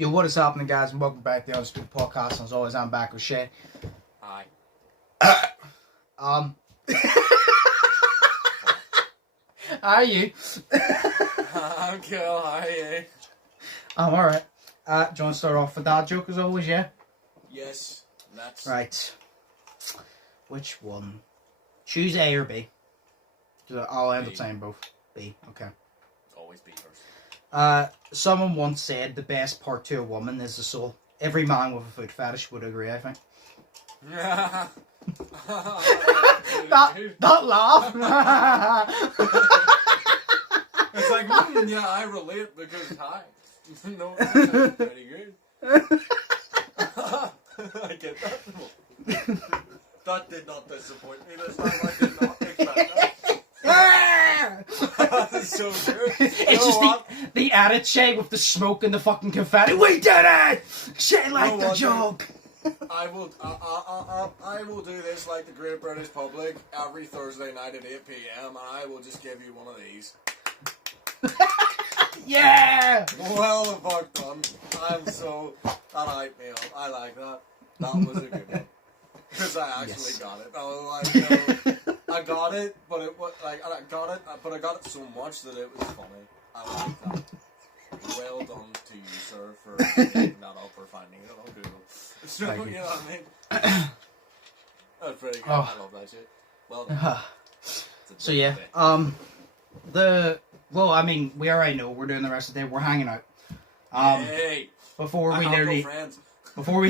Yo, what is happening, guys, and welcome back to the Undisputed podcast. And as always, I'm back with Shay. Hi. How are you? I'm cool, how are you? I'm alright. Do you want to start off with that joke as always, yeah? Yes, let's... Right. Which one? Choose A or B. I'll end up saying both. B, okay. Always B first. Someone once said the best part to a woman is the soul. Every man with a foot fetish would agree, I think. that laugh! It's like, yeah, I relate because hi. No, that's pretty good. I get that. That did not disappoint me this time. I did not expect that. That's so good. It's just the added Shay with the smoke and the fucking confetti. We did it! Shay liked the joke. I will do this like the Great British Public every Thursday night at 8 PM, and I will just give you one of these. Yeah! Well, the fuck done. I'm so... That hyped me up. I like that. That was a good one. Because I actually got it. I was like, I got it, but it was like, I got it so much that it was funny. I like that. Well done to you, sir, for making that up or finding it on Google. So, you know what I mean? That's pretty good. I love that shit. Well done. So yeah, we already know we're doing the rest of the day. We're hanging out. Hey, before we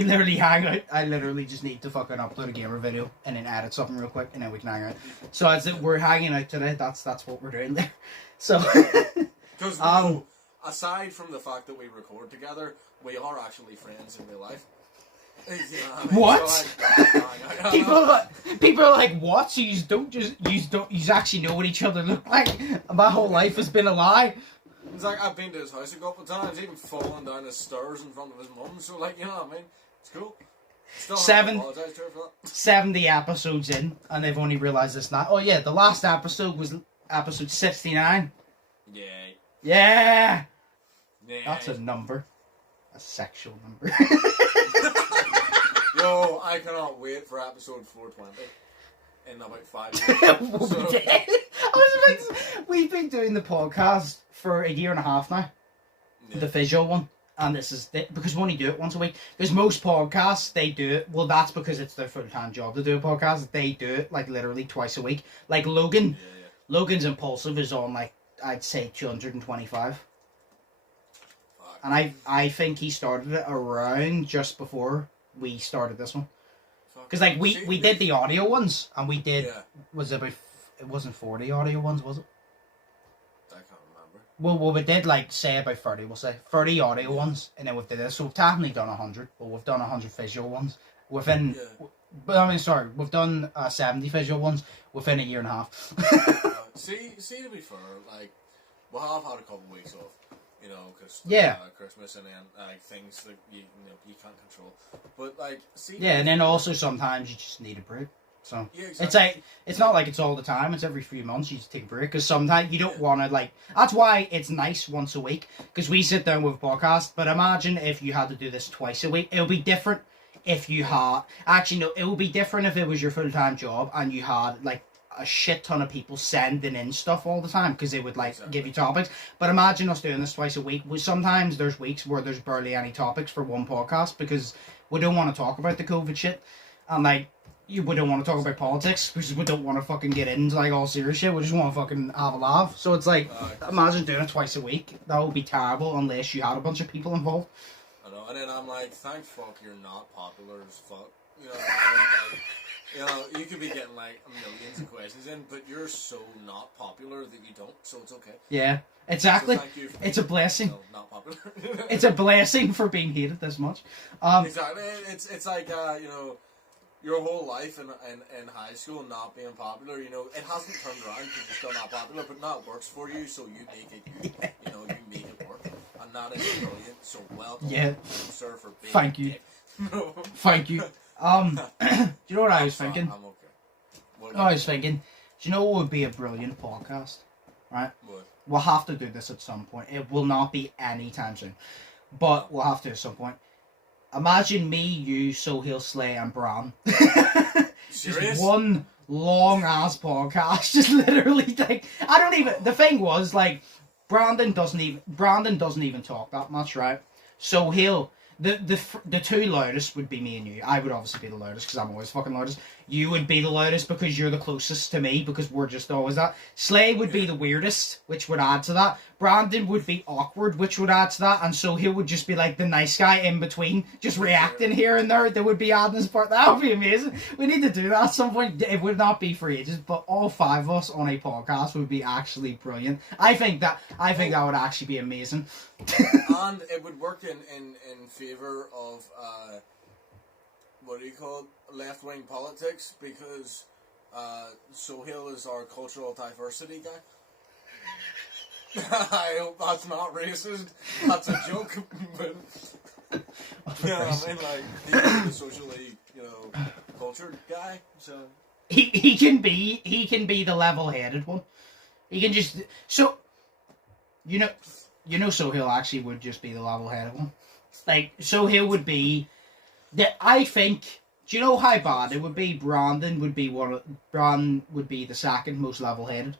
literally hang out, I literally just need to fucking upload a gamer video and then edit something real quick, and then we can hang out. So as we're hanging out today, that's what we're doing there. So, because aside from the fact that we record together, we are actually friends in real life. You know what? What? So people are like, what? So you actually know what each other look like? My whole life has been a lie. It's like, I've been to his house a couple of times, even fallen down the stairs in front of his mum, so like, you know what I mean? It's cool. Still have to apologise to her for that. 70 episodes in, and they've only realised this now. Oh yeah, the last episode was episode 69. Yay. Yeah! Yay. That's a number. A sexual number. Yo, I cannot wait for episode 420 in about 5 years. We've been doing the podcast for a year and a half now. Yeah. The visual one. And this is because we only do it once a week. Because most podcasts, they do it. Well, that's because it's their full-time job to do a podcast. They do it like literally twice a week. Like Logan. Yeah. Logan's Impulsive is on like, I'd say 225. And I think he started it around just before we started this one. Because like we did the audio ones, and we did, it wasn't 40 audio ones, was it? I can't remember. Well, we did like say about 30, we'll say 30 audio ones, and then we've did this. So we've technically done 100, but we've done 100 visual ones within. Yeah. We've done 70 visual ones within a year and a half. See, to be fair, like we have had a couple of weeks off. You know, because Christmas and then things that you can't control. But like, and then also sometimes you just need a break. So it's like it's not like it's all the time. It's every 3 months you just take a break because sometimes you don't want to like. That's why it's nice once a week because we sit down with a podcast. But imagine if you had to do this twice a week. It'll be different if you had it would be different if it was your full-time job and you had like a shit ton of people sending in stuff all the time because they would like give you topics. But imagine us doing this twice a week. Sometimes there's weeks where there's barely any topics for one podcast because we don't want to talk about the COVID shit, and like we don't want to talk about politics because we don't want to fucking get into like all serious shit. We just want to fucking have a laugh. So it's like imagine doing it twice a week. That would be terrible unless you had a bunch of people involved. I know, and then I'm like, thank fuck you're not popular as fuck. You know what I mean? Like, you know, you could be getting like millions of questions in, but you're so not popular that you don't, so it's okay. Yeah, exactly. So it's a blessing. Not popular. It's a blessing for being hated this much. Exactly. It's like your whole life in high school not being popular. You know, it hasn't turned around because you're still not popular, but now it works for you, so you make it. You know, you make it work, and that is brilliant. So well done, sir, for being. Thank you. Thank you. Do you know what I was thinking? I'm okay. I was thinking, do you know what would be a brilliant podcast? Right? What? We'll have to do this at some point. It will not be anytime soon. but we'll have to at some point. Imagine me, you, Sohail, Slay, and Bran. Serious? Just one long ass podcast, just literally like I don't even. The thing was like, Brandon doesn't even talk that much, right? Sohail. The two loudest would be me and you. I would obviously be the loudest because I'm always fucking loudest. You would be the loudest because you're the closest to me because we're just always that. Slay would be the weirdest, which would add to that. Brandon would be awkward, which would add to that. And so he would just be like the nice guy in between, just reacting here and there. There would be adding his part. That would be amazing. We need to do that at some point. It would not be for ages, but all five of us on a podcast would be actually brilliant. I think that would actually be amazing. And it would work in favour of what do you call it? Left-wing politics, because Sohail is our cultural diversity guy. I hope that's not racist. That's a joke. But I mean, like, he's the socially, cultured guy. So he can be the level-headed one. He can just Sohail actually would just be the level-headed one. Like, Sohail would be I think. Do you know how bad it would be? Brandon would be the second most level-headed,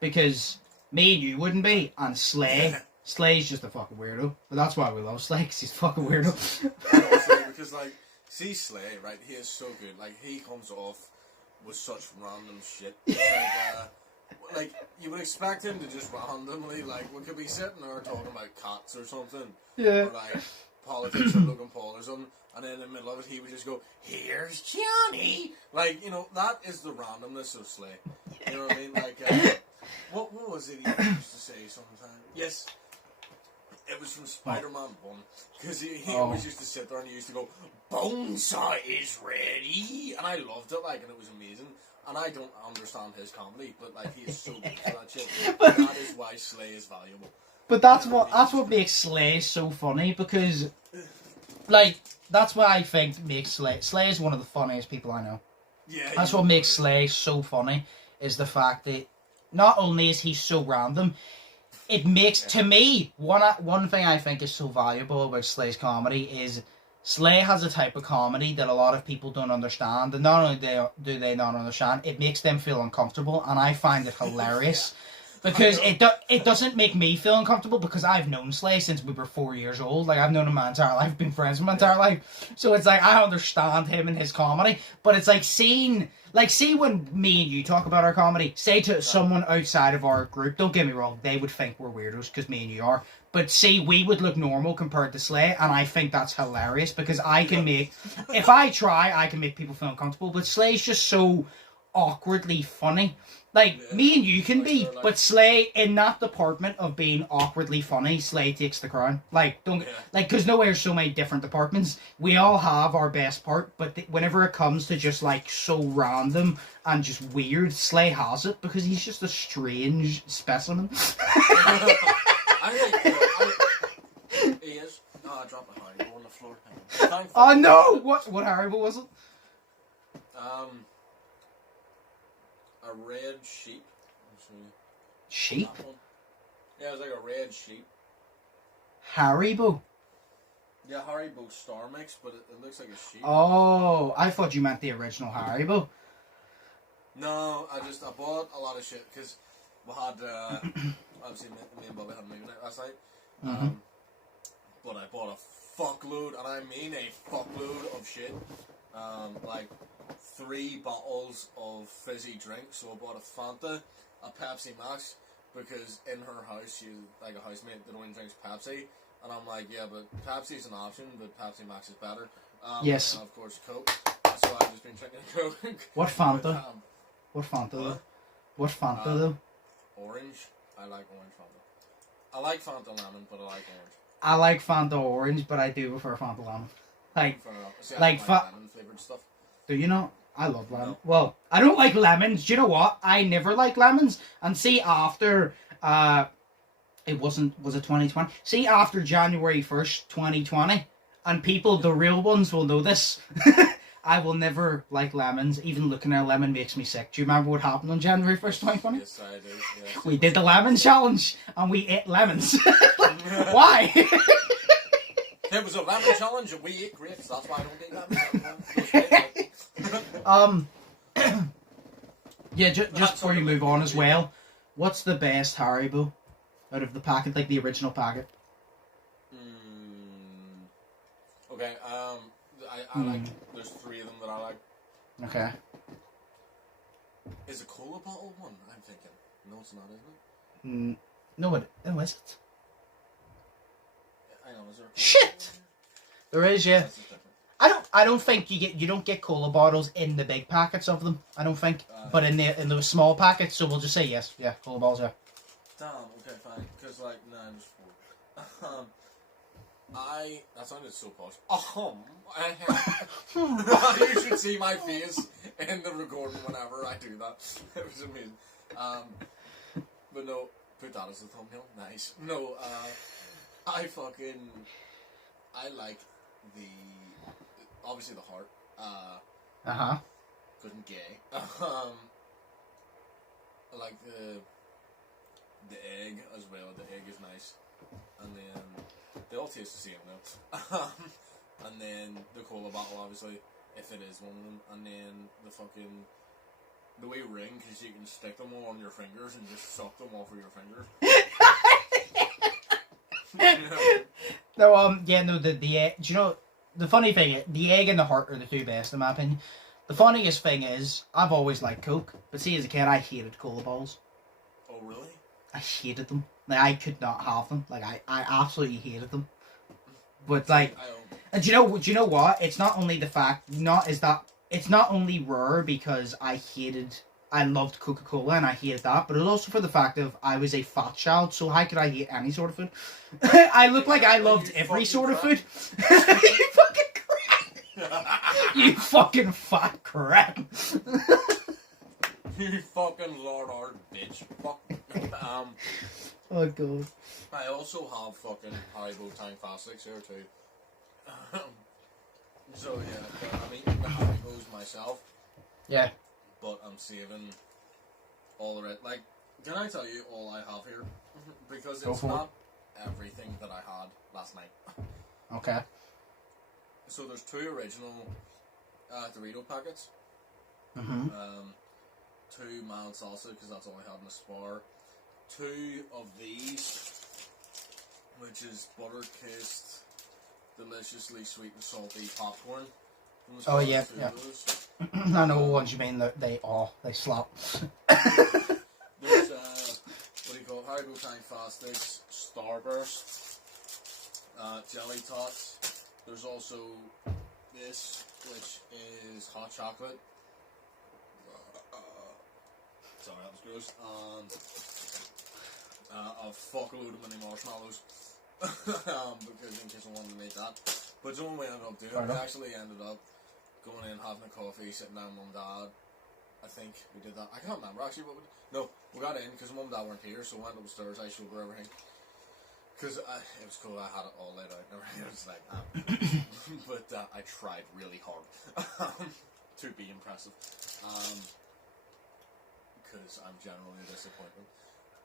because me and you wouldn't be, and Slay's just a fucking weirdo. But that's why we love Slay, because he's a fucking weirdo. Because see Slay, right? He is so good. Like, he comes off with such random shit. Like, you would expect him to just randomly, like, we could be sitting there talking about cats or something. Yeah. Or, like, politics or Logan Paul or something. And then in the middle of it, he would just go, "Here's Johnny." Like, that is the randomness of Slay. You know what I mean? Like, what was it he used to say sometimes? Yes, it was from Spider-Man 1. Because he always used to sit there and he used to go, "Bonesaw is ready." And I loved it, like, and it was amazing. And I don't understand his comedy, but, like, he is so good for that shit. But that is why Slay is valuable. But that's what makes Slay so funny, because, like, that's what I think makes Slay. Slay is one of the funniest people I know. Yeah. That's what makes Slay so funny, is the fact that not only is he so random, it makes, to me, one thing I think is so valuable about Slay's comedy is Slay has a type of comedy that a lot of people don't understand, and not only do they not understand, it makes them feel uncomfortable, and I find it hilarious. Because it doesn't make me feel uncomfortable, because I've known Slay since we were 4 years old. Like, I've known him my entire life, been friends with him my entire life. So it's like, I understand him and his comedy. But it's like see when me and you talk about our comedy, say to someone outside of our group, don't get me wrong, they would think we're weirdos because me and you are. But see, we would look normal compared to Slay, and I think that's hilarious, because if I try, I can make people feel uncomfortable. But Slay's just so awkwardly funny. Like, me and you can be, but Slay, in that department of being awkwardly funny, Slay takes the crown. Like, because there's so many different departments. We all have our best part, but whenever it comes to just, like, so random and just weird, Slay has it, because he's just a strange specimen. He is. No, I dropped my Haribo on the floor. Oh, no! What Haribo was it? A red sheep. Sheep? Yeah, it was like a red sheep. Haribo? Yeah, Haribo Star Mix, but it looks like a sheep. Oh, I thought you meant the original Haribo. No, I bought a lot of shit, because we had, obviously me and Bobby had a movie night last night. Mm-hmm. But I bought a fuckload, and I mean a fuckload of shit. Like 3 bottles of fizzy drink. So I bought a Fanta, a Pepsi Max, because in her house she's like a housemate that only drinks Pepsi, and I'm like, yeah, but Pepsi's an option, but Pepsi Max is better. Yes. And of course Coke. So I've just been drinking Coke. What Fanta? What Fanta though? Orange. I like orange Fanta. I like Fanta lemon, but I like orange. I like Fanta orange, but I do prefer Fanta lemon. Like lemon flavored stuff. Do you not? I love lemon. No. Well, I don't like lemons. Do you know what? I never like lemons. And see, after it was it 2020? See, after January 1st, 2020, and people, the real ones, will know this. I will never like lemons. Even looking at a lemon makes me sick. Do you remember what happened on January 1st, 2020? Yes, I do. Yes. We did the lemon challenge, and we ate lemons. Why? It was a lemon challenge and we ate grapes. That's why I don't eat lemons. Yeah, just before you move on as well, what's the best Haribo out of the packet, like the original packet? Okay, I like, there's 3 of them that I like. Okay. Is a cola bottle one? I'm thinking. No, it's not, isn't it? No, is it? I know, is there? Shit! There is, yeah. I don't think you don't get cola bottles in the big packets of them. I don't think, but in those small packets. So we'll just say yes. Yeah, cola bottles. Yeah. Damn. Okay, fine. Because like, nah, just 4. That sounded so posh. You should see my face in the recording whenever I do that. It was amazing. But no, put that as the thumbnail. Nice. No, I like obviously the heart. Because I'm gay. I like the egg as well. The egg is nice. And then they all taste the same though. And then the cola bottle, obviously, if it is one of them. And then the way ring, because you can stick them all on your fingers and just suck them off of your fingers. No, the egg. Do you know the funny thing? The egg and the heart are the 2 best in my opinion. The funniest thing is, I've always liked Coke, but see, as a kid, I hated cola bottles. Oh, really? I hated them. Like, I could not have them. Like, I absolutely hated them. But like, and do you know what? It's not only the fact, it's not only rare because I loved Coca-Cola and I hated that, but it's also for the fact of I was a fat child, so how could I hate any sort of food? I look like I loved every sort of food. You fucking crap! You fucking fat crap! You fucking Lord Art bitch. Fuck. Oh god. I also have fucking Haribo Tang Fast Sticks here too. So yeah, I'm eating the Haribos myself. Yeah. But I'm saving all the like, can I tell you all I have here? Because it's not everything that I had last night. Okay. So there's 2 original Dorito packets. 2 mild salsa, because that's all I had in the spar. 2 of these, which is butter-kissed, deliciously sweet and salty popcorn. Oh yeah, yeah. I know what ones you mean. They slap. There's what do you call it? Haribo Tang Fast Sticks, Starburst, Jelly Tots. There's also this, which is hot chocolate. Sorry, that was gross. And a fuckload of mini marshmallows. Because in case I wanted to make that. But it's the one we ended up doing. We actually ended up going in, having a coffee, sitting down with Mum and Dad. I think we did that. I can't remember actually what we did. No, we got in because Mum and Dad weren't here, so we went upstairs. I showed her everything. Because it was cool, I had it all laid out and everything. It was like, but I tried really hard to be impressive. Because I'm generally a disappointment.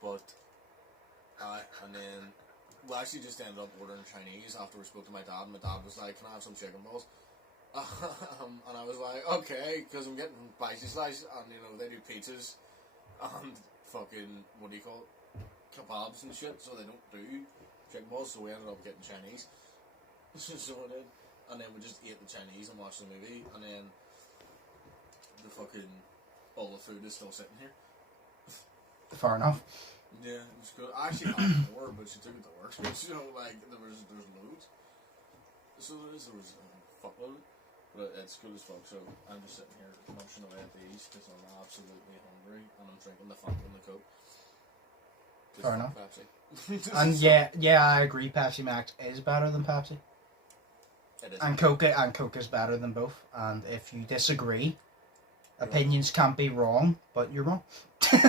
But, and then, we actually just ended up ordering Chinese after we spoke to my dad, and my dad was like, can I have some chicken balls? And I was like, okay, because I'm getting spicy slice, and you know, they do pizzas, and fucking, what do you call it, kebabs and shit, so they don't do chicken balls, so we ended up getting Chinese. So we did, and then we just ate the Chinese and watched the movie, and then the fucking, all the food is still sitting here. Fair enough. Yeah, it was good. I actually had more, but she took it to work. So, like, there's loads. So there was a fuckload. But it's good as fuck, so I'm just sitting here munching away at these because I'm absolutely hungry and I'm drinking the Fanta and the Coke. Fair enough. Pepsi. And yeah, I agree. Pepsi Max is better than Pepsi. It is. And Coke is better than both. And if you disagree, opinions can't be wrong, but you're wrong. You're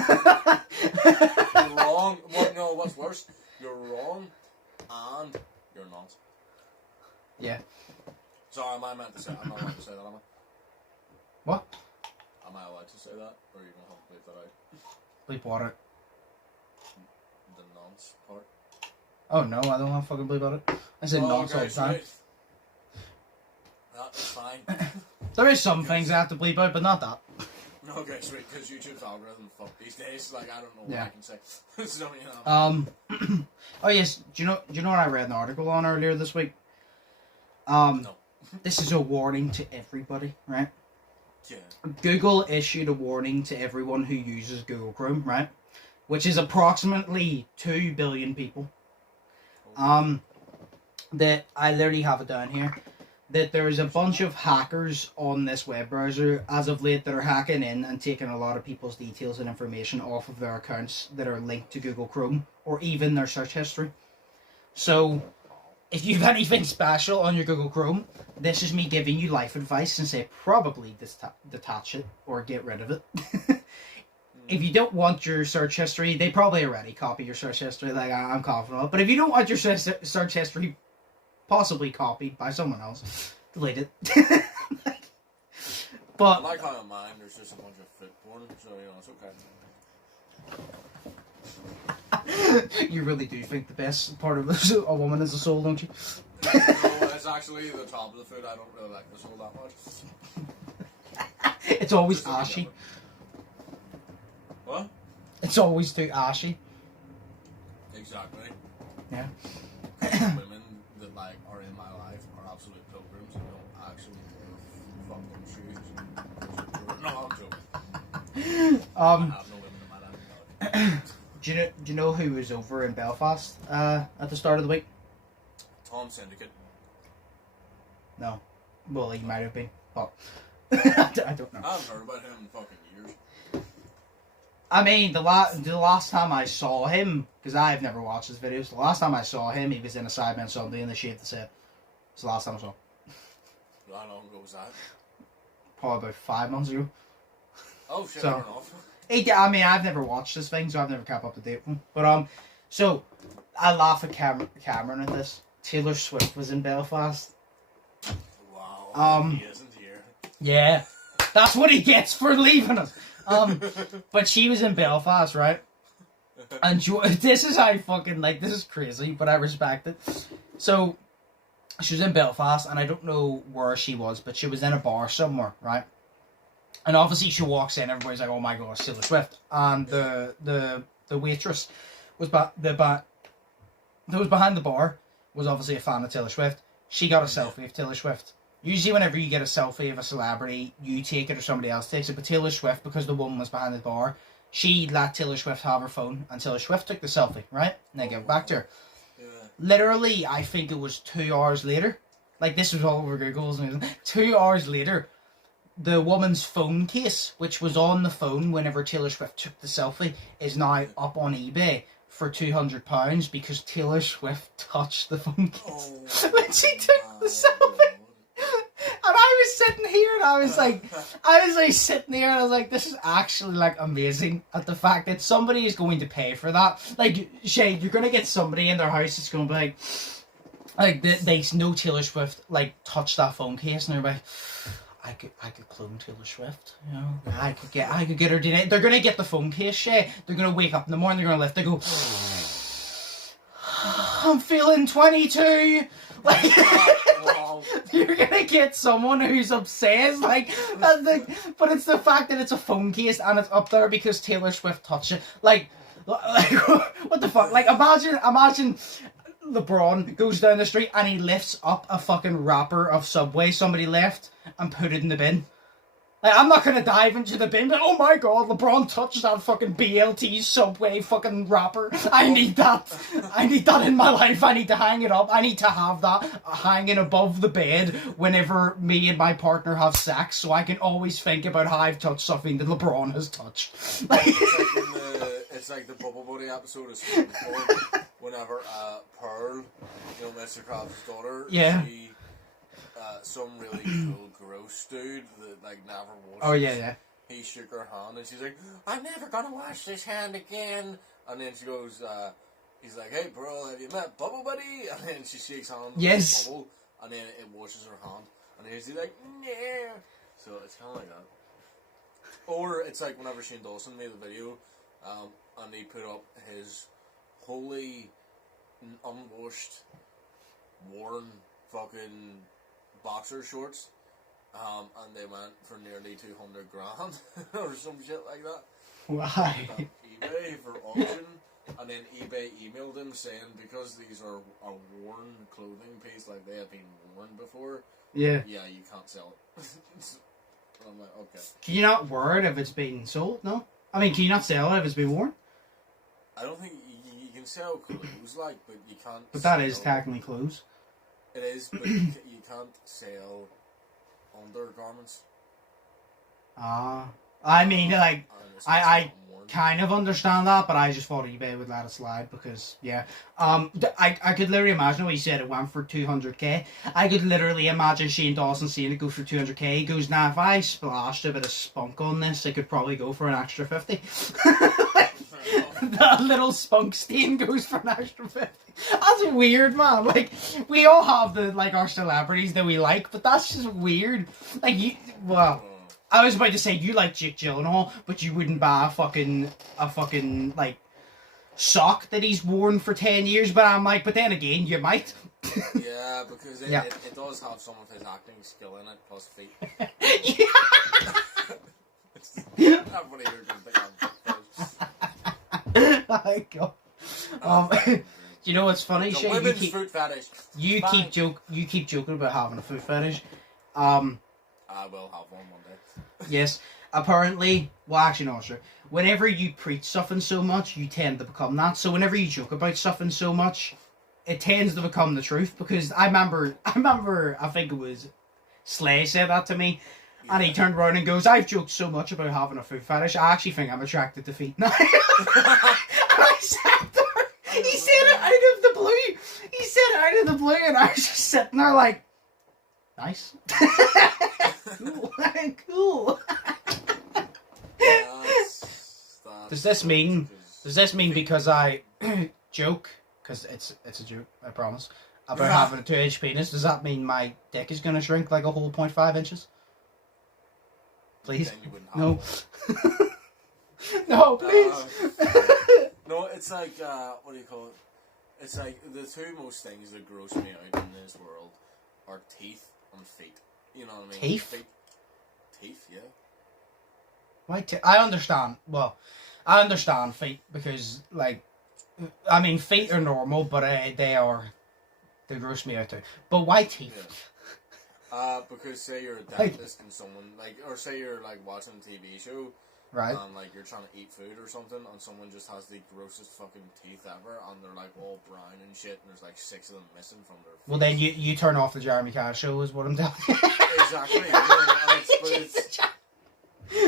wrong. No, what's worse? You're wrong, and you're not. Yeah. Sorry, am I meant to say? I'm not allowed to say that, am I? What? Am I allowed to say that, or are you gonna have to bleep that out? Bleep what out? The nonce part. Oh no, I don't have fucking bleep about it. I said nonce all the time. Sweet. That's fine. There is some things I have to bleep out, but not that. Okay, sweet, because YouTube's algorithm fuck these days. Like, I don't know what I can say. So, you know. Oh yes, do you know what I read an article on earlier this week? No. This is a warning to everybody, right? Yeah. Google issued a warning to everyone who uses Google Chrome, right? Which is approximately 2 billion people. That I literally have it down here. That there is a bunch of hackers on this web browser as of late that are hacking in and taking a lot of people's details and information off of their accounts that are linked to Google Chrome or even their search history. So, if you have anything special on your Google Chrome, this is me giving you life advice and say probably detach it or get rid of it. If you don't want your search history, they probably already copy your search history, like I'm confident of. But if you don't want your search history possibly copied by someone else, delete it. But I like how on mine there's just a bunch of fit porn, so it's okay. You really do think the best part of a woman is the soul, don't you? No, it's actually the top of the foot. I don't really like the soul that much. It's always ashy. What? It's always too ashy. Exactly. Yeah. Women that like are in my life are absolute pilgrims and don't actually wear fucking shoes. No, I'm joking. I have no women in my life. Do you know who was over in Belfast at the start of the week? Tom Syndicate. No. Well, he might have been, but I don't know. I haven't heard about him in fucking years. I mean, the last time I saw him, because I've never watched his videos, the last time I saw him, he was in a Sidemen Sunday and they shaved his head. It's the last time I saw him. How long ago was that? Probably about 5 months ago. Oh shit, so, fair enough. I mean, I've never watched this thing, so I've never kept up to date with him. But, so, I laugh at Cameron at this. Taylor Swift was in Belfast. Wow. He isn't here. Yeah. That's what he gets for leaving us. But she was in Belfast, right? And this is how fucking, like, this is crazy, but I respect it. So, she was in Belfast, and I don't know where she was, but she was in a bar somewhere, right? And obviously she walks in, everybody's like, oh my god, Taylor Swift. And the waitress was that was behind the bar was obviously a fan of Taylor Swift. She got a selfie of Taylor Swift. Usually whenever you get a selfie of a celebrity, you take it or somebody else takes it. But Taylor Swift, because the woman was behind the bar, she let Taylor Swift have her phone, and Taylor Swift took the selfie, right? And they gave it back to her. Yeah. Literally, I think it was 2 hours later. Like, this was all over Google's news. 2 hours later, the woman's phone case, which was on the phone whenever Taylor Swift took the selfie, is now up on eBay for £200 because Taylor Swift touched the phone case when she took the selfie. And I was sitting here and I was like sitting there and I was like, this is actually like amazing at the fact that somebody is going to pay for that. Like, Shay, you're going to get somebody in their house that's going to be like they know Taylor Swift like touched that phone case and they're like, I could clone Taylor Swift, you know. I could get her DNA. They're gonna get the phone case, Shay. They're gonna wake up in the morning. They're gonna lift. They go, I'm feeling 22. Like, you're gonna get someone who's obsessed, but it's the fact that it's a phone case and it's up there because Taylor Swift touched it. Like what the fuck? Like, imagine. LeBron goes down the street and he lifts up a fucking wrapper of Subway somebody left and put it in the bin. Like, I'm not gonna dive into the bin, but oh my god, LeBron touched that fucking BLT Subway fucking wrapper. I need that. I need that in my life. I need to hang it up. I need to have that hanging above the bed whenever me and my partner have sex, so I can always think about how I've touched something that LeBron has touched. It's like the Bubble Buddy episode of Swimming Pool. Whenever Pearl, you know, Mr. Krabs' daughter, she, some really cool, gross dude that like never washed. Oh yeah. He shook her hand and she's like, "I'm never gonna wash this hand again." And then she goes, he's like, "Hey, Pearl, have you met Bubble Buddy?" And then she shakes hands with Bubble, and then it washes her hand, and then she's like, "Yeah." So it's kind of like that. Or it's like whenever Shane Dawson made the video, and he put up his holy unwashed, worn fucking boxer shorts, and they went for nearly 200 grand or some shit like that. Why? On eBay for auction, and then eBay emailed him saying because these are a worn clothing piece, like they have been worn before. Yeah. Yeah, you can't sell it. I'm like, okay. Can you not wear it if it's been sold? No. I mean, can you not sell it if it's been worn? I don't think you can sell clothes, like, but you can't. But that is technically clothes. It is, but you can't sell undergarments. I mean, like, I worn. kind of understand that, but I just thought eBay would let it slide because, yeah. I could literally imagine what he said it went for 200k. I could literally imagine Shane Dawson seeing it go for 200k. He goes, nah, if I splashed a bit of spunk on this, it could probably go for an extra 50. That little spunk stain goes for an extra 50. That's weird, man. Like, we all have our celebrities that we like, but that's just weird. Like, I was about to say you like Jake Gyllenhaal, but you wouldn't buy a fucking sock that he's worn for 10 years. But I'm like, but then again, you might. Yeah, because it does have some of his acting skill in it, plus feet. Yeah. Not what you're gonna think My God. Do you know what's funny? The women's foot fetish. You keep joking about having a foot fetish. I will have one day. Yes. Apparently, well, actually, no, sure. Whenever you preach something so much, you tend to become that. So whenever you joke about something so much, it tends to become the truth. Because I remember, I think it was Slay said that to me. Yeah. And he turned around and goes, I've joked so much about having a foot fetish, I actually think I'm attracted to feet now. And I sat there. He said it out of the blue. He said it out of the blue, and I was just sitting there like, nice. Cool. Cool. Does this mean because I joke, because it's a joke, I promise, about having a 2-inch penis, does that mean my dick is going to shrink like a whole 0.5 inches? Please? No. No, please. No, it's like, what do you call it? It's like the two most things that gross me out in this world are teeth and feet. You know what I mean? Teeth? Teeth, yeah. Why I understand. Well, I understand feet because, like, I mean, feet are normal, but they gross me out too. But why teeth? Yeah. Because say you're a dentist and someone, like, or say you're, like, watching a TV show, right? And, like, you're trying to eat food or something, and someone just has the grossest fucking teeth ever, and they're, like, all brown and shit, and there's, like, 6 of them missing from their face. Well, then you turn off the Jeremy Cash show is what I'm telling you. Exactly. You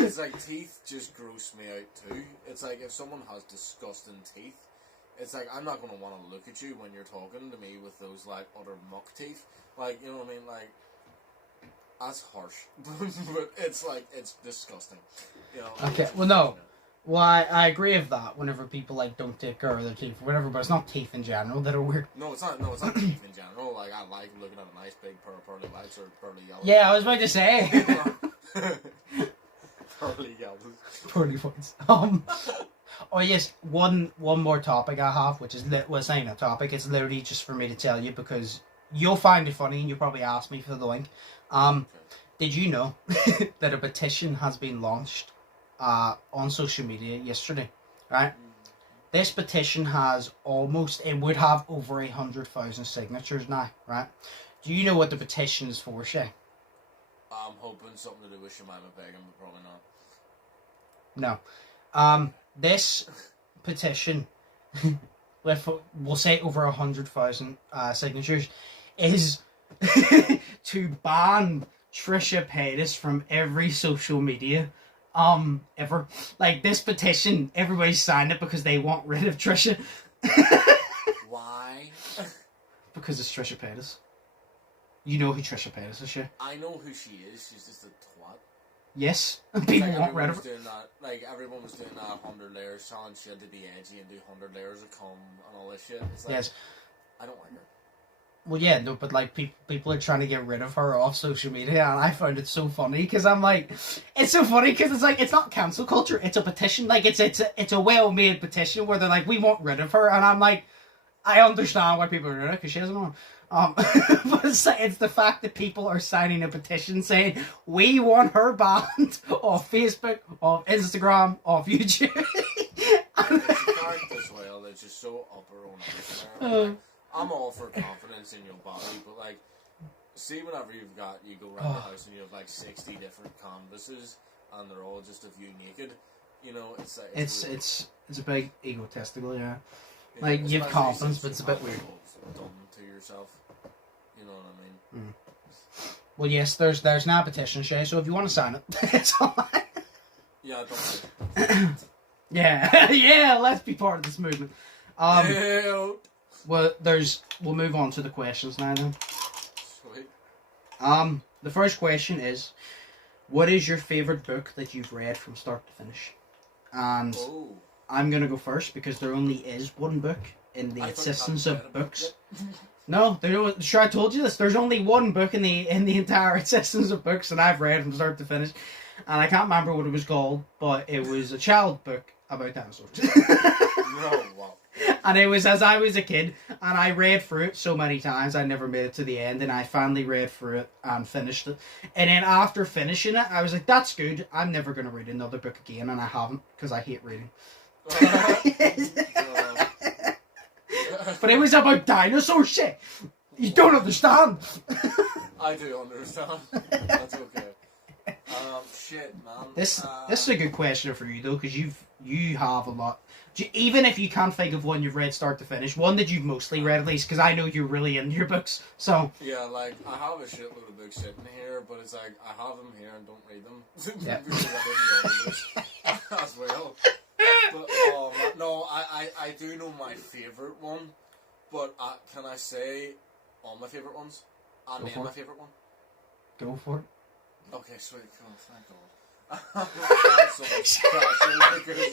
know, it's like teeth just gross me out too. It's like if someone has disgusting teeth, it's like I'm not going to want to look at you when you're talking to me with those like utter muck teeth. Like, you know what I mean? Like, that's harsh. But it's like, it's disgusting. You know, okay, well no. Well, I agree with that whenever people like don't take care of their teeth or whatever, but it's not teeth in general that are weird. No, it's not teeth in general. Like, I like looking at a nice big pair of pearly whites or pearly yellow. Yeah, I was about to say. Pearly yellow. Pearly whites. Oh yes, one more topic I have, which is well, it's not even a topic. It's literally just for me to tell you because you'll find it funny and you'll probably ask me for the link. Did you know that a petition has been launched on social media yesterday? Right. This petition has it would have over 100,000 signatures now. Right. Do you know what the petition is for, Shay? I'm hoping something to do with Shemima Begum, but probably No. not. This petition, we'll say over 100,000 signatures, is to ban Trisha Paytas from every social media ever. Like, this petition, everybody signed it because they want rid of Trisha. Why? Because it's Trisha Paytas. You know who Trisha Paytas is, I know who she is. She's just a twat. Yes, people want rid of her. Like, everyone was doing that 100 layers challenge. She had to be edgy and do 100 layers of cum and all this shit. It's like, yes. I don't like her. Well, yeah, no, but like people are trying to get rid of her off social media, and I found it so funny because I'm like, it's so funny because it's like it's not cancel culture, it's a petition. Like it's a well-made petition where they're like, we want rid of her, and I'm like, I understand why people are doing it because she doesn't know. But it's the fact that people are signing a petition saying we want her banned off Facebook, off Instagram, off YouTube. It's a character as well. It's just so up her own arse. Like, I'm all for confidence in your body, but like, see, whenever you go around the house and you have like 60 different canvases and they're all just of you naked, you know, it's like it's a big egotistical, yeah. Like, you have confidence, but it's a bit weird. Done to yourself. You know what I mean? Well, yes, there's now a petition, Shay, so if you want to sign it, it's online. Yeah, don't Yeah, yeah, let's be part of this movement. Well, We'll move on to the questions now then. Sweet. The first question is, what is your favourite book that you've read from start to finish? And I'm going to go first because there only is one book in the existence of books. No, sure, I told you this. There's only one book in the entire existence of books that I've read from start to finish. And I can't remember what it was called, but it was a child book about dinosaurs. No, wow. And it was as I was a kid, and I read through it so many times, I never made it to the end, and I finally read through it and finished it. And then after finishing it, I was like, that's good, I'm never going to read another book again, and I haven't, because I hate reading. But it was about dinosaur shit! You don't understand! I do understand. That's okay. Shit, man. This is a good question for you, though, because you have a lot. Even if you can't think of one you've read start to finish, one that you've mostly read at least, because I know you're really into your books, so... Yeah, like, I have a shitload of books sitting here, but it's like, I have them here and don't read them. Yeah. Because I don't read them as well. But, no, I do know my favourite one, but can I say all my favourite ones? And name my favourite one? Go for it. Okay, sweet, cool, thank God.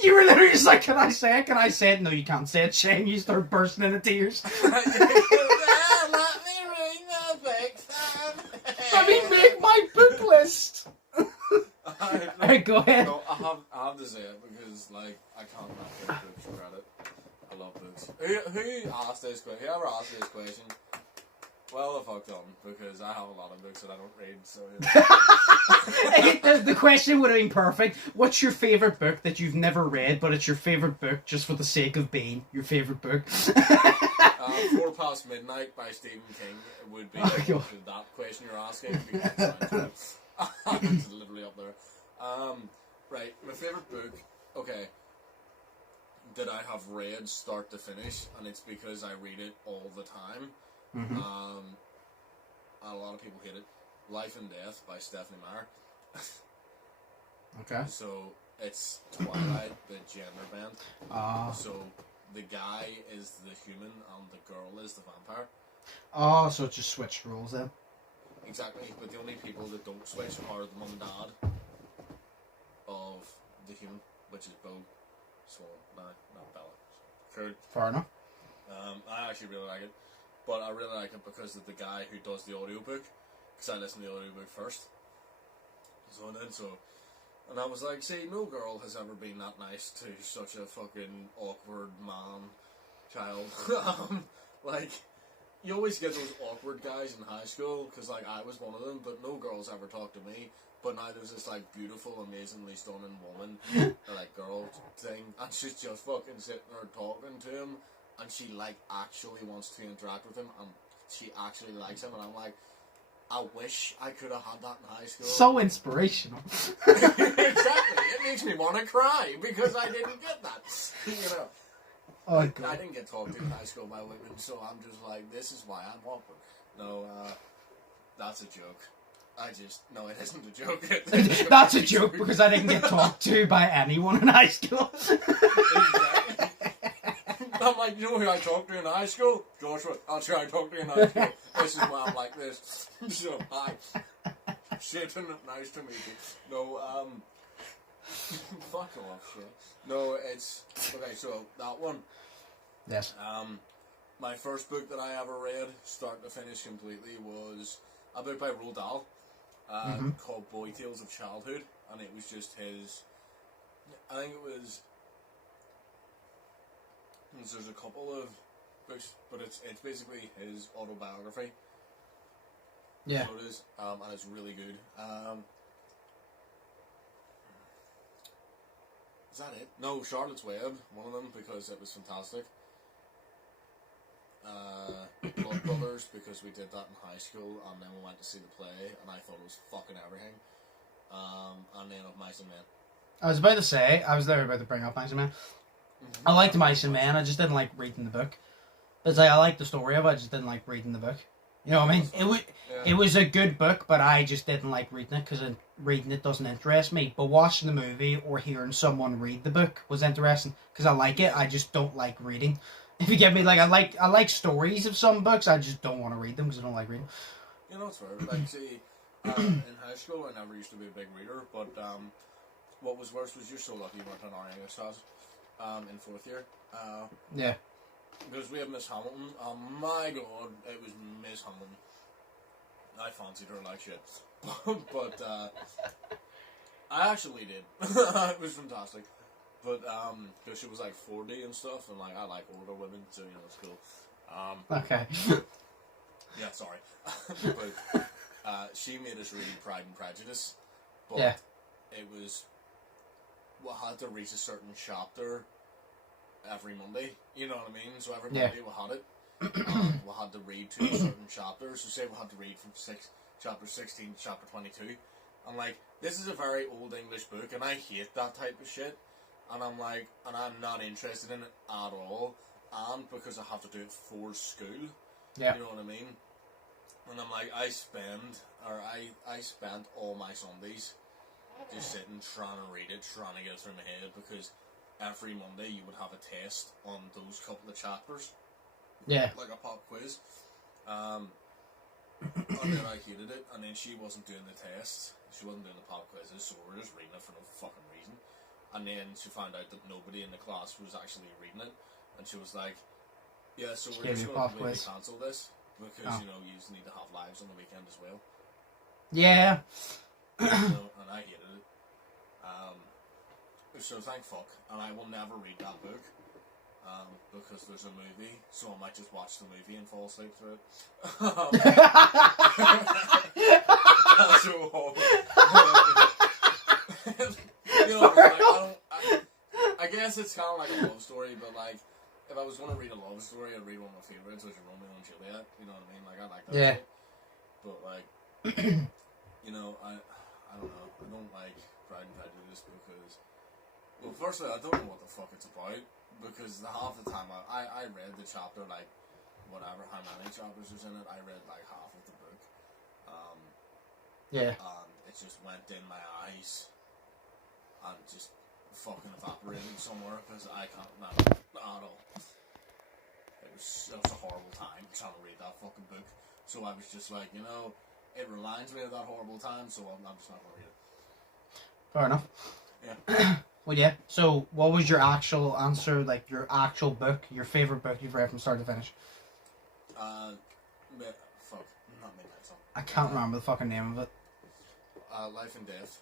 You were literally just like, can I say it? Can I say it? No, you can't say it, Shane. You start bursting into tears. Let me read the book. Let me make my book list. Alright, go ahead. No, I have to say it because, like, I can't not give books credit. I love books. Who asked this question? Whoever asked this question, well, the fuck done, because I have a lot of books that I don't read, so... The question would have been perfect. What's your favourite book that you've never read, but it's your favourite book just for the sake of being your favourite book? 4 Past Midnight by Stephen King would be that question you're asking, because it's literally up there. Right, my favourite book, okay, that I have read start to finish, and it's because I read it all the time. Mm-hmm. A lot of people hate it. Life and Death by Stephanie Meyer. Okay. So it's Twilight, the gender bend. So the guy is the human and the girl is the vampire. Oh, so it just switched rules then. Exactly, but the only people that don't switch are the mum and dad of the human, which is Bo. So not Bella. Cool. Fair enough. I actually really like it. But I really like it because of the guy who does the audiobook. Because I listened to the audiobook first. And I was like, see, no girl has ever been that nice to such a fucking awkward man child. Like, you always get those awkward guys in high school, because, like, I was one of them, but no girls ever talked to me. But now there's this, like, beautiful, amazingly stunning woman, like, girl thing, and she's just fucking sitting there talking to him. And she, like, actually wants to interact with him, and she actually likes him, and I'm like, I wish I could have had that in high school. So inspirational. Exactly. It makes me want to cry, because I didn't get that. You know. Oh, God. I didn't get talked to in high school by women, so I'm just like, this is why I'm awkward. No, that's a joke. No, it isn't a joke. That's a joke, because I didn't get talked to by anyone in high school. Exactly. I'm like, you know who I talked to in high school? Joshua. That's who I talked to in high school. This is why I'm like this. So, hi. Satan, nice to meet you. No, fuck off, shit. No, it's... Okay, so, that one. Yes. My first book that I ever read, start to finish completely, was a book by Roald Dahl, called Boy Tales of Childhood, and it was just his... I think it was... There's a couple of books, but it's basically his autobiography. Yeah. So it is, and it's really good. Is that it? No, Charlotte's Web, one of them, because it was fantastic. Blood Brothers, because we did that in high school, and then we went to see the play, and I thought it was fucking everything. And then of Mice and Men. I was about to say, I was there about to bring up Mice and Men. I liked Mice and Men, I just didn't like reading the book. It's like, I liked the story of it, I just didn't like reading the book. You know what I mean? It was a good book, but I just didn't like reading it, because reading it doesn't interest me. But watching the movie, or hearing someone read the book was interesting, because I like it, I just don't like reading. If you get me, like, I like stories of some books, I just don't want to read them, because I don't like reading. You know, it's fair. Like, see, in high school, I never used to be a big reader, but what was worse was you're so lucky you weren't in our English class in 4th year. Yeah. Because we had Miss Hamilton. Oh my god, it was Miss Hamilton. I fancied her like shit. But I actually did. It was fantastic. But because she was like 40 and stuff, and like I like older women, so you know it's cool. Okay. Yeah, sorry. But she made us read Pride and Prejudice. But yeah. It was, we had to reach a certain chapter every Monday. You know what I mean? So every Monday we had it. We had to read 2 certain chapters. So say we had to read from chapter 16 to chapter 22. I'm like, this is a very old English book, and I hate that type of shit. And I'm like, and I'm not interested in it at all. And because I have to do it for school. Yeah. You know what I mean? And I'm like, I spent all my Sundays just sitting trying to read it, trying to get it through my head, because every Monday you would have a test on those couple of chapters. Yeah. Like a pop quiz. And then I hated it, and then she wasn't doing the tests, she wasn't doing the pop quizzes, so we were just reading it for no fucking reason. And then she found out that nobody in the class was actually reading it, and she was like, yeah, so we're just going to completely cancel this, because, you know, you need to have lives on the weekend as well. Yeah. You know, and I hated it. So thank fuck, and I will never read that book, because there's a movie, so I might just watch the movie and fall asleep through it. That's so horrible. You know, like, I guess it's kind of like a love story, but like, if I was going to read a love story, I'd read one of my favorites, which is Romeo and Juliet. You know what I mean? Like, I like that. Yeah. Shit. But like, you know, I don't know. I don't like Pride and Prejudice because, well, firstly, I don't know what the fuck it's about, because half the time I read the chapter, like, whatever, how many chapters was in it, I read like half of the book. Yeah. And it just went in my eyes and just fucking evaporated somewhere, because I can't remember at all. It was a horrible time trying to read that fucking book. So I was just like, you know, it reminds me of that horrible time, so I'm just not going to read it. Fair enough. Yeah. Well, yeah. So, what was your actual answer? Like, your actual book, your favorite book you've read from start to finish? Fuck, not Midnight Sun. I can't remember the fucking name of it. Life and Death.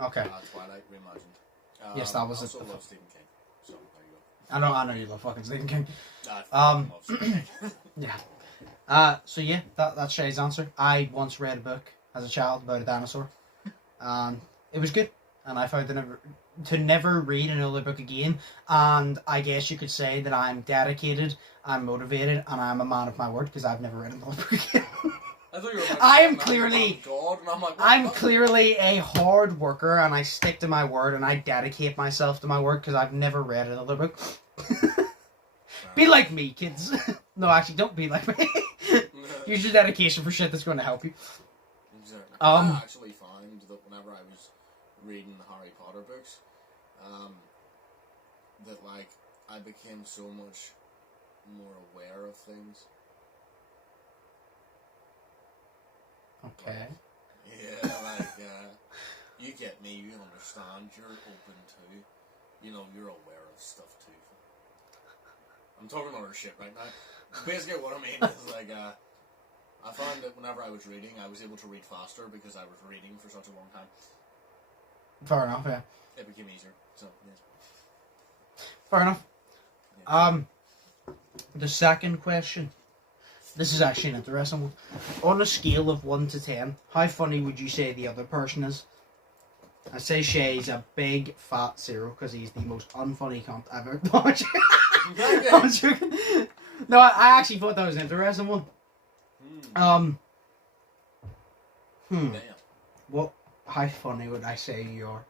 Okay. Twilight Reimagined. Yes, that was also it. Also love Stephen King. So there you go. I know you love fucking Stephen King. I love Stephen King. Yeah. So yeah, that's Shay's answer. I once read a book as a child about a dinosaur, and it was good. And I found to never read another book again. And I guess you could say that I'm dedicated, I'm motivated, and I'm a man of my word, because I've never read another book again. I thought you were I'm clearly a hard worker, and I stick to my word, and I dedicate myself to my word, because I've never read another book. Be like me, kids. No, actually, don't be like me. Use your dedication for shit that's going to help you. Exactly. I actually find that whenever I was reading the Harry Potter books, that like I became so much more aware of things. Okay. Yeah, like you get me, you understand, you're open to, you know, you're aware of stuff too. I'm talking other shit right now. Basically what I mean is like, I found that whenever I was reading, I was able to read faster because I was reading for such a long time. Fair enough, yeah. It became easier, so yeah. Fair enough. Yeah. The second question. This is actually an interesting one. On a scale of 1 to 10, how funny would you say the other person is? I say Shea's a big fat 0 because he's the most unfunny cunt I've ever watched. I'm joking. No, I actually thought that was an interesting one. Damn. What? How funny would I say you are?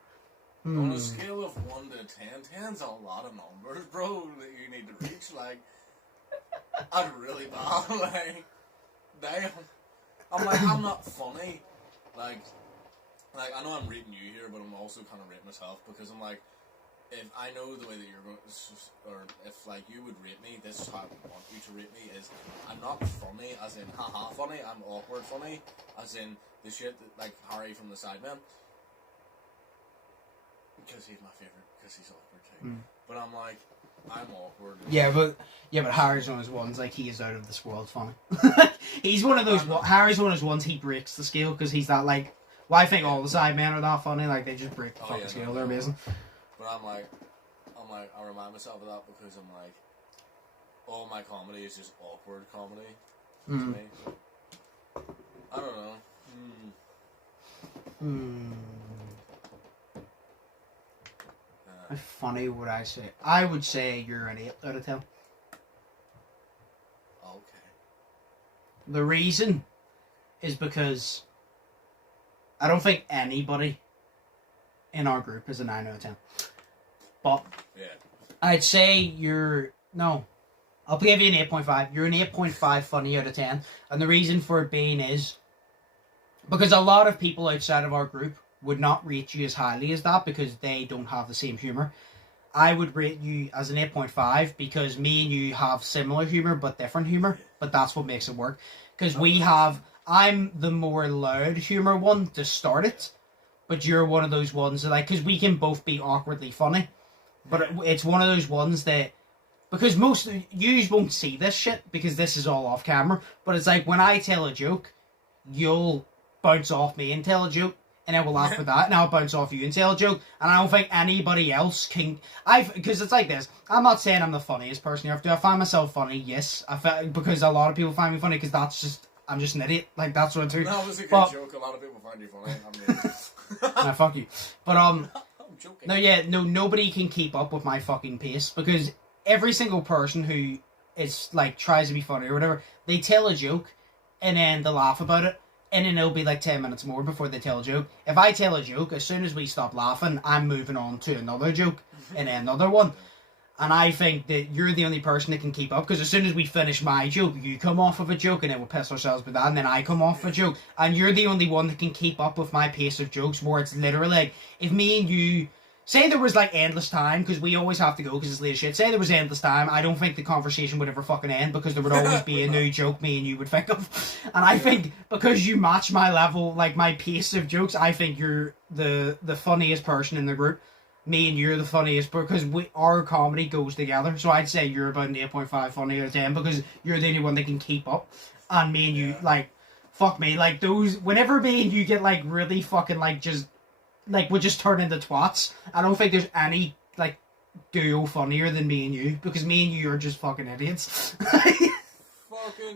On a scale of 1 to 10, 10's a lot of numbers, bro, that you need to reach. Like, I'm really bad. Like, damn. I'm not funny. Like, I know I'm rating you here, but I'm also kind of rating myself because I'm like, if I know the way that you're going, or if like you would rate me, this is how I would want you to rate me. Is I'm not funny, as in haha funny. I'm awkward funny, as in the shit that, like Harry from the Sidemen, because he's my favorite, because he's awkward too. But I'm like, I'm awkward. Yeah, but Harry's one of those ones like he is out of this world funny. He's one of those. Harry's one of those ones he breaks the scale because he's that like. Well, I think all the Sidemen are that funny. Like they just break the fucking scale. They're amazing. But I'm like, I remind myself of that because I'm like, all my comedy is just awkward comedy to me. I don't know. How funny would I say? I would say you're an 8 out of 10. Okay. The reason is because I don't think anybody in our group is a 9 out of 10. But yeah. I'd say I'll give you an 8.5. You're an 8.5 funny out of 10. And the reason for it being is because a lot of people outside of our group would not rate you as highly as that because they don't have the same humour. I would rate you as an 8.5 because me and you have similar humour but different humour. But that's what makes it work. Because I'm the more loud humour one to start it. But you're one of those ones that because we can both be awkwardly funny. But it's one of those ones that, because most you won't see this shit because this is all off camera, but it's like when I tell a joke, you'll bounce off me and tell a joke, and I will laugh at that, and I'll bounce off you and tell a joke, and I don't think anybody else can. Because it's like this. I'm not saying I'm the funniest person here. Do I find myself funny? Yes, because a lot of people find me funny because I'm just an idiot. Like that's what I do. That was a good joke. A lot of people find you funny. Nah, fuck you. But I'm joking. Nobody can keep up with my fucking pace because every single person who is like tries to be funny or whatever, they tell a joke and then they laugh about it and then it'll be like 10 minutes more before they tell a joke. If I tell a joke, as soon as we stop laughing, I'm moving on to another joke and another one. And I think that you're the only person that can keep up because as soon as we finish my joke, you come off of a joke and then we'll piss ourselves with that and then I come off a joke. And you're the only one that can keep up with my pace of jokes where it's literally like, if me and you, say there was like endless time because we always have to go because it's late as shit. Say there was endless time, I don't think the conversation would ever fucking end because there would always be a new joke me and you would think of. And I think because you match my level, like my pace of jokes, I think you're the funniest person in the group. Me and you're the funniest because our comedy goes together. So I'd say you're about an 8.5 funny out of 10 because you're the only one that can keep up. And me and you, like, fuck me, like those, whenever me and you get like really fucking like just, like we just turn into twats, I don't think there's any like duo funnier than me and you because me and you are just fucking idiots.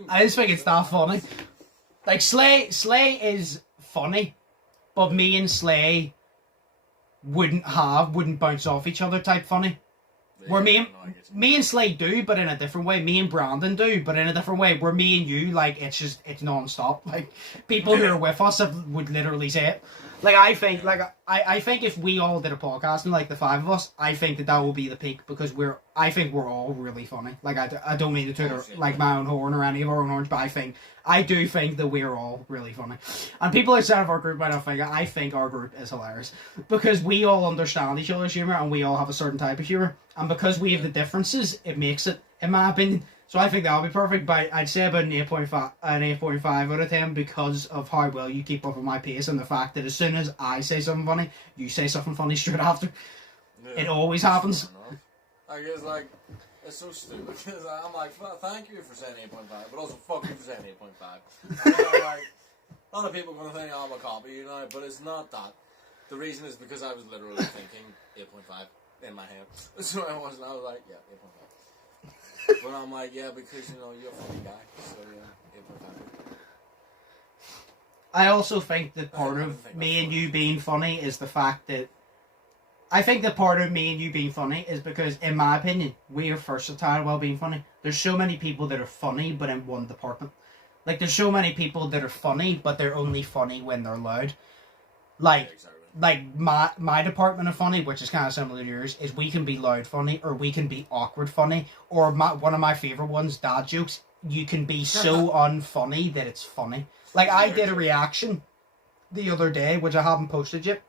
I just think it's that funny. Like Slay is funny, but me and Slay wouldn't bounce off each other type funny. Where me and Slade do, but in a different way. Me and Brandon do, but in a different way. Where me and you, like, it's non-stop. Like, people who are with us would literally say it. Like, I think if we all did a podcast and, like, the 5 of us, I think that will be the peak because I think we're all really funny. Like, I don't mean to toot like my own horn or any of our own horns, but I do think that we're all really funny. And people outside of our group might not think it. I think our group is hilarious because we all understand each other's humour and we all have a certain type of humour. And because we have the differences, it makes it, in my opinion. So I think that'll be perfect. But I'd say about an 8.5 out of 10 because of how well you keep up with my pace and the fact that as soon as I say something funny, you say something funny straight after. Yeah, it always happens. I guess like it's so stupid because I'm like, thank you for saying 8.5, but also fuck you for saying 8.5. Like, a lot of people are gonna think I'm a copy, you know, but it's not that. The reason is because I was literally thinking 8.5 in my head. So I was like, yeah, But I'm like, yeah, because, you know, you're a funny guy. So, yeah, 8.5. I also think that part of me and you being funny is the fact that I think that part of me and you being funny is because, in my opinion, we are versatile while being funny. There's so many people that are funny, but in one department. Like, there's so many people that are funny, but they're only funny when they're loud. Like, Yeah, exactly. like my department of funny, which is kind of similar to yours, is we can be loud funny, or we can be awkward funny, or one of my favorite ones, dad jokes. You can be so unfunny that it's funny. Like, I did a reaction the other day, which I haven't posted yet,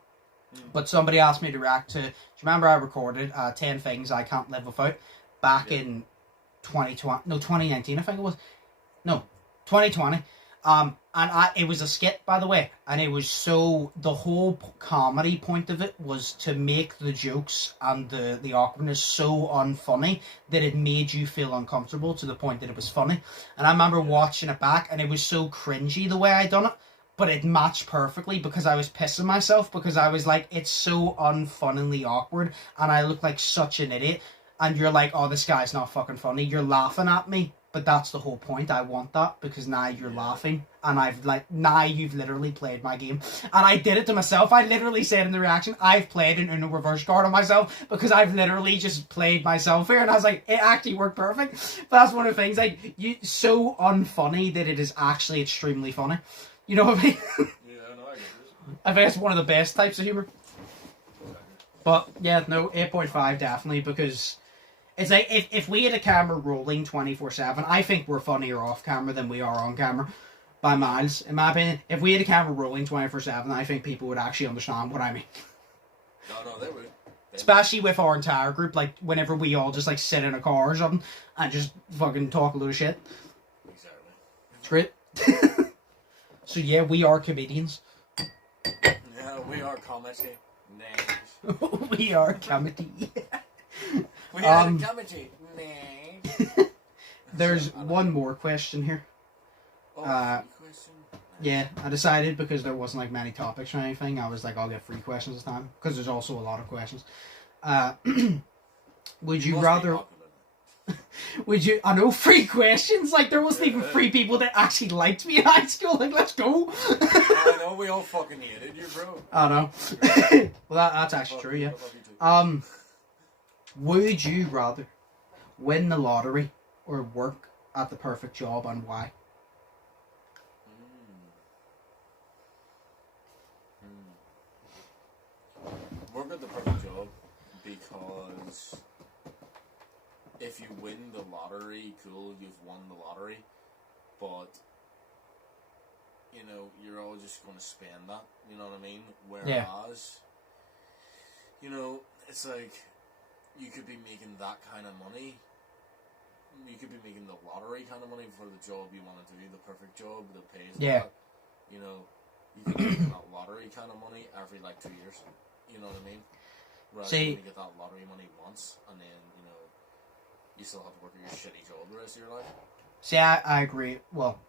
but somebody asked me to react to. Do you remember I recorded 10 things I can't live without back in 2019, I think it was. No, 2020. And it was a skit, by the way, and it was the whole comedy point of it was to make the jokes and the awkwardness so unfunny that it made you feel uncomfortable to the point that it was funny. And I remember watching it back, and it was so cringy the way I done it, but it matched perfectly because I was pissing myself because I was like, it's so unfunnily awkward, and I look like such an idiot. And you're like, oh, this guy's not fucking funny. You're laughing at me. But that's the whole point. I want that because now you're laughing. And now you've literally played my game. And I did it to myself. I literally said in the reaction, I've played an Uno reverse card on myself because I've literally just played myself here. And I was like, it actually worked perfect. But that's one of the things, like, so unfunny that it is actually extremely funny. You know what I mean? Yeah, no, I get this. I think it's one of the best types of humor. But, yeah, no, 8.5 definitely because... It's like, if we had a camera rolling 24/7, I think we're funnier off camera than we are on camera. By miles, in my opinion. If we had a camera rolling 24/7, I think people would actually understand what I mean. No, they would. Especially with our entire group, like, whenever we all just, like, sit in a car or something and just fucking talk a load of shit. Exactly. It's great. So, yeah, we are comedians. Yeah, we are comedy. Names. We are comedy. We are comedy. Names. There's one more question here. Oh, question? Yeah, I decided because there wasn't, like, many topics or anything, I was like, I'll get 3 questions this time. Because there's also a lot of questions. Would you rather... Would you... I know, 3 questions? Like, there wasn't even 3 people that actually liked me in high school. Like, let's go. I know, we all fucking hated you, bro. I know. Well, that's actually true, yeah. Would you rather win the lottery or work at the perfect job, and why? Work at the perfect job because if you win the lottery, cool, you've won the lottery, but you know, you're all just going to spend that, you know what I mean? Whereas, you know, it's like you could be making that kind of money. You could be making the lottery kind of money for the job you wanted to do, the perfect job that pays that. You know, you could be making that lottery kind of money every, like, 2 years. You know what I mean? Whereas you get that lottery money once, and then, you know, you still have to work at your shitty job the rest of your life. See, I agree. Well,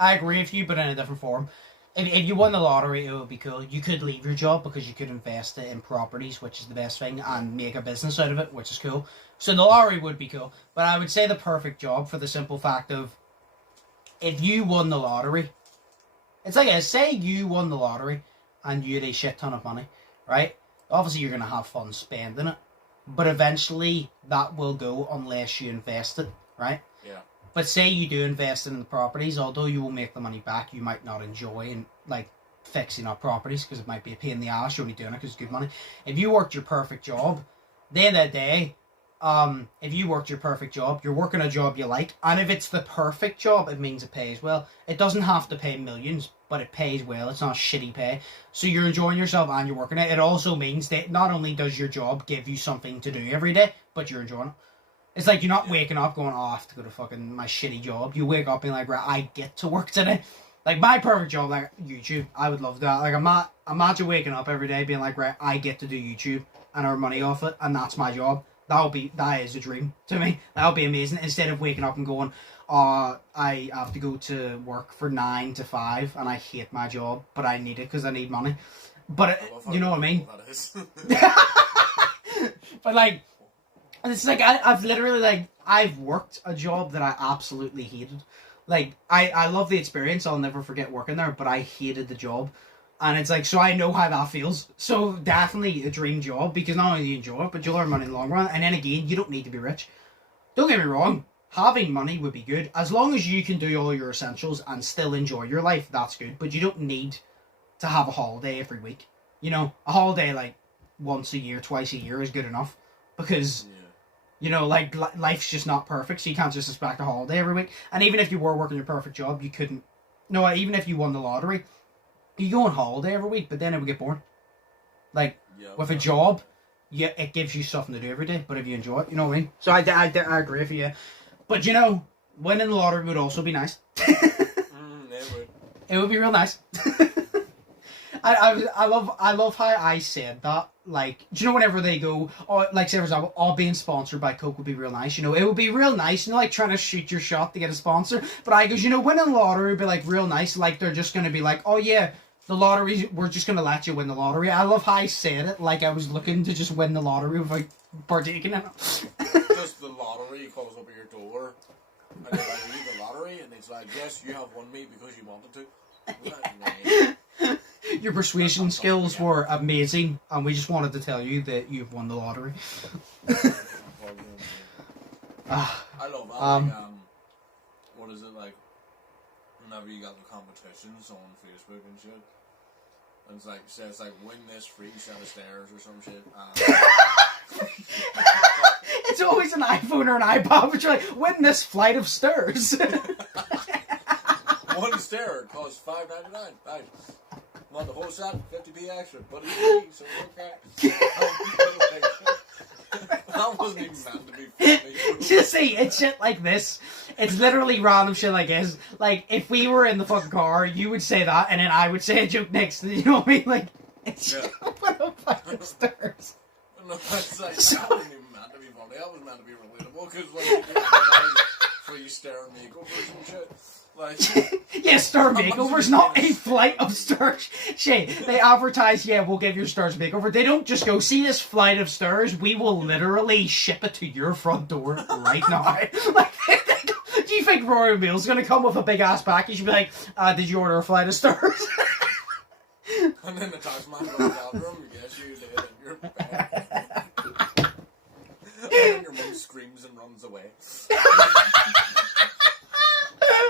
I agree with you, but in a different form. If you won the lottery, it would be cool. You could leave your job because you could invest it in properties, which is the best thing, and make a business out of it, which is cool. So the lottery would be cool. But I would say the perfect job for the simple fact of, if you won the lottery, it's like, say you won the lottery and you had a shit ton of money, right? Obviously you're going to have fun spending it, but eventually that will go unless you invest it, right? Yeah. But say you do invest in the properties, although you will make the money back, you might not enjoy and like fixing up properties because it might be a pain in the ass. You're only doing it because it's good money. If you worked your perfect job, at the end of the day, if you worked your perfect job, you're working a job you like, and if it's the perfect job, it means it pays well. It doesn't have to pay millions, but it pays well. It's not shitty pay. So you're enjoying yourself and you're working it. It also means that not only does your job give you something to do every day, but you're enjoying it. It's like you're not waking up going, oh, I have to go to fucking my shitty job. You wake up being like, right, I get to work today. Like, my perfect job, like YouTube, I would love that. Like, imagine waking up every day being like, right, I get to do YouTube and earn money off it, and that's my job. That is a dream to me. That would be amazing. Instead of waking up and going, I have to go to work for 9 to 5 and I hate my job, but I need it because I need money. But you know what I mean? But like, And it's like, I've literally, like, I've worked a job that I absolutely hated. Like, I love the experience. I'll never forget working there, but I hated the job. And it's like, so I know how that feels. So definitely a dream job, because not only do you enjoy it, but you'll earn money in the long run. And then again, you don't need to be rich. Don't get me wrong. Having money would be good. As long as you can do all your essentials and still enjoy your life, that's good. But you don't need to have a holiday every week. You know, a holiday like once a year, twice a year is good enough. Because... You know, like, life's just not perfect, so you can't just expect a holiday every week. And even if you were working your perfect job, you couldn't... No, even if you won the lottery, you go on holiday every week, but then it would get boring. Like, with a job, it gives you something to do every day, but if you enjoy it, you know what I mean? So I agree with you. But, you know, winning the lottery would also be nice. It would. It would be real nice. I love how I said that. Like, do you know whenever they go, oh, like, say for example, all being sponsored by Coke would be real nice. You know, it would be real nice. You know, like trying to shoot your shot to get a sponsor. But I goes, you know, winning the lottery would be like real nice. Like they're just gonna be like, oh yeah, the lottery. We're just gonna let you win the lottery. I love how I said it. Like I was looking to just win the lottery without partaking in it. Just the lottery calls up at your door, and they're like, "You need the lottery," and it's like, "Yes, you have won me because you wanted to." Your persuasion skills were amazing, and we just wanted to tell you that you've won the lottery. I love that. What is it like? Whenever you got the competitions on Facebook and shit, and it's like says like win this free set of stairs or some shit. It's always an iPhone or an iPod, but you're like, win this flight of stairs. One stair costs $5.99. Nice. Want the whole set, 50p extra, but it's free, so okay. That wasn't even meant to be funny. Just see, it's shit like this. It's literally random shit like this. Like, if we were in the fucking car, you would say that, and then I would say a joke next to you know what I mean? Like, it's just what a fucking stairs. No, it's like, that wasn't even meant to be funny. That was meant to be relatable, because like, you know, free stair makeovers and shit. Like, yeah, star makeovers, not a flight of stairs. Shay, they advertise, yeah, we'll give your stairs a makeover. They don't just go, see this flight of stairs? We will literally ship it to your front door right now. Like, do you think Royal Mail's going to come with a big ass package and be like, did you order a flight of stairs? And then the taxman goes out room, yes, you did, and you're bad. And then your mum screams and runs away.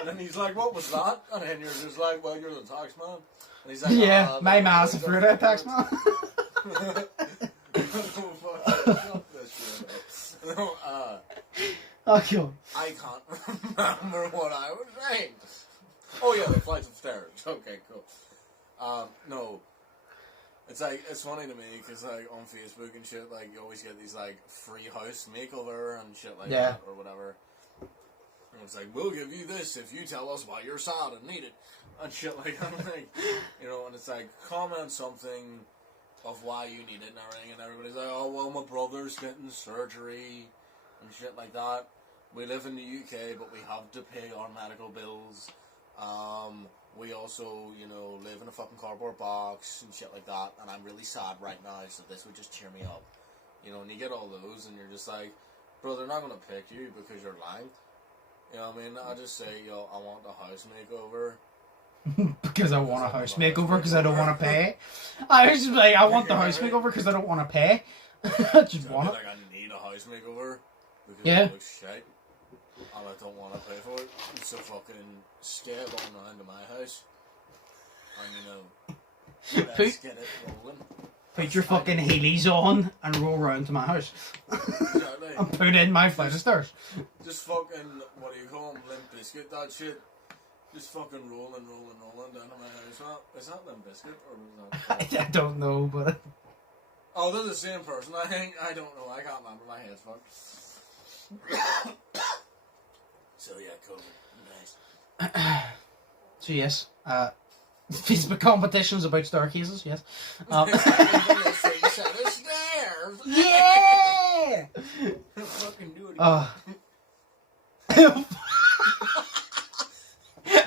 And then he's like, what was that? And then you're just like, well, you're the taxman. And he's like, yeah, my man's a fruit taxman. Okay. I can't remember what I was saying. Oh yeah, the flights of stairs. Okay, cool. No. It's like, it's funny to me, because like, on Facebook and shit, like, you always get these, like, free house makeover and shit like that, or whatever. And it's like, we'll give you this if you tell us why you're sad and need it. And shit like that. Like, you know, and it's like, comment something of why you need it and everything, and everybody's like, oh, well, my brother's getting surgery and shit like that. We live in the UK, but we have to pay our medical bills. We also, you know, live in a fucking cardboard box and shit like that, and I'm really sad right now, so this would just cheer me up. You know, and you get all those, and you're just like, bro, they're not going to pick you because you're lying. You know what I mean? I just say, yo, I want the house makeover. Because I want a house makeover because I don't want to pay. I was just like, I want the house makeover because I don't want to pay. I just want it. Like, I need a house makeover because it looks shit. And I don't want to pay for it, so fucking stay on around to my house, and you know, let's get it rolling. Put your fucking heelys on and roll round to my house. Exactly. And put in my flight of stairs. Just fucking, what do you call them, Limp Biscuit, that shit. Just fucking rolling down to my house. Is that Limp Biscuit, or was that... I don't know, but... Oh, they're the same person, I think. I don't know, I can't remember, my head's fucked. So yeah, cool. Nice. So yes, Facebook competitions about staircases, yes. Yeah! Fucking do it.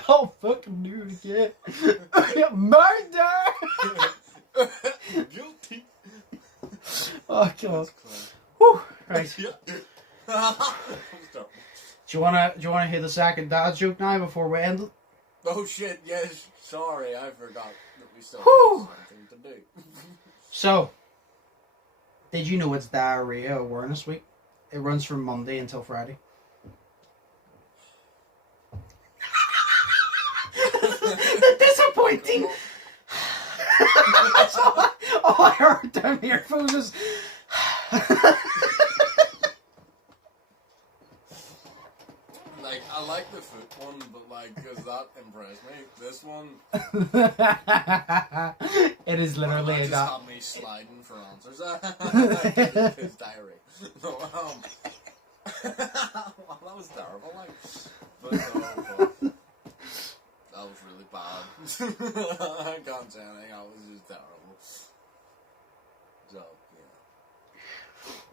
I'll fucking do it again. Murder! Guilty. Oh god. Whew. Right. terrible. Do you wanna hear the second dad joke now before we end it? Oh shit, yes. Sorry, I forgot that we still Whew. have something to do. So, did you know it's Diarrhea Awareness Week? It runs from Monday until Friday. The disappointing. All I heard down the earphones was. Like, I like the foot one, but like, because that impressed me. This one, It is literally that a just guy. had me sliding for answers. His diary. No, well, that was terrible. Like, but that was really bad. I can't say anything. That was just terrible. So yeah.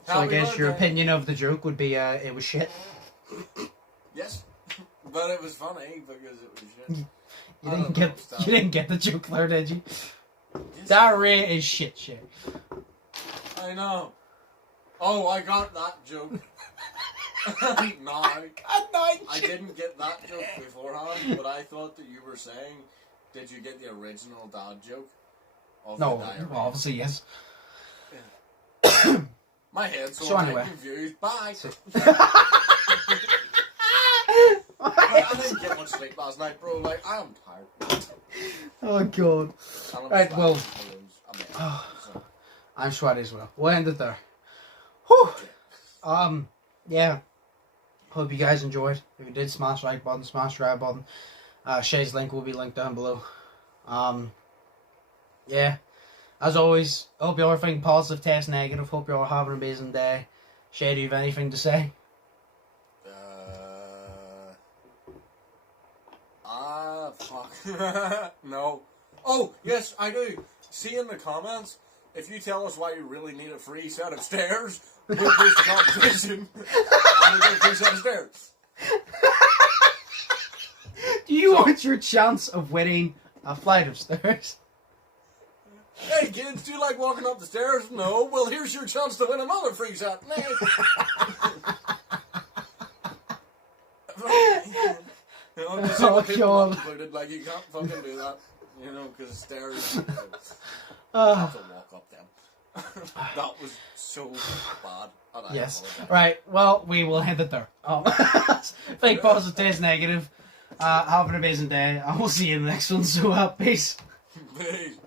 So I guess your opinion of the joke would be it was shit. Yes, but it was funny because it was shit. You didn't get the joke there, did you? Yes. Diarrhea is shit. I know. Oh, I got that joke. No, I didn't get that joke beforehand, but I thought that you were saying, did you get the original dad joke? Of No, the diarrhea? well, obviously yes. Yeah. My head's So anyway. confused. Bye. So- I didn't get much sleep last night, bro. Like, I am tired. Oh god. I'm Right, sweating well. balloons. So. I'm sweaty as well. We'll end it there. Whew. Yeah. Hope you guys enjoyed. If you did, smash the like button, smash the red button. Sheas' link will be linked down below. Yeah. As always, hope you all are feeling positive, test negative. Hope you all have an amazing day. Shay, do you have anything to say? Fuck. No. Oh, yes, I do. See in the comments, if you tell us why you really need a free set of stairs, we'll boost the competition. And we'll get a free set of stairs. Do you want your chance of winning a flight of stairs? Hey kids, do you like walking up the stairs? No? Well, here's your chance to win another free set. You know, just Oh, people God. not included, like, you can't fucking do that. You know, because stairs, you have to walk up them. That was so bad. And I Yes. apologize. Right, well, we will end it there. Fake positive, test negative. Have an amazing day. I will see you in the next one, so peace. Peace.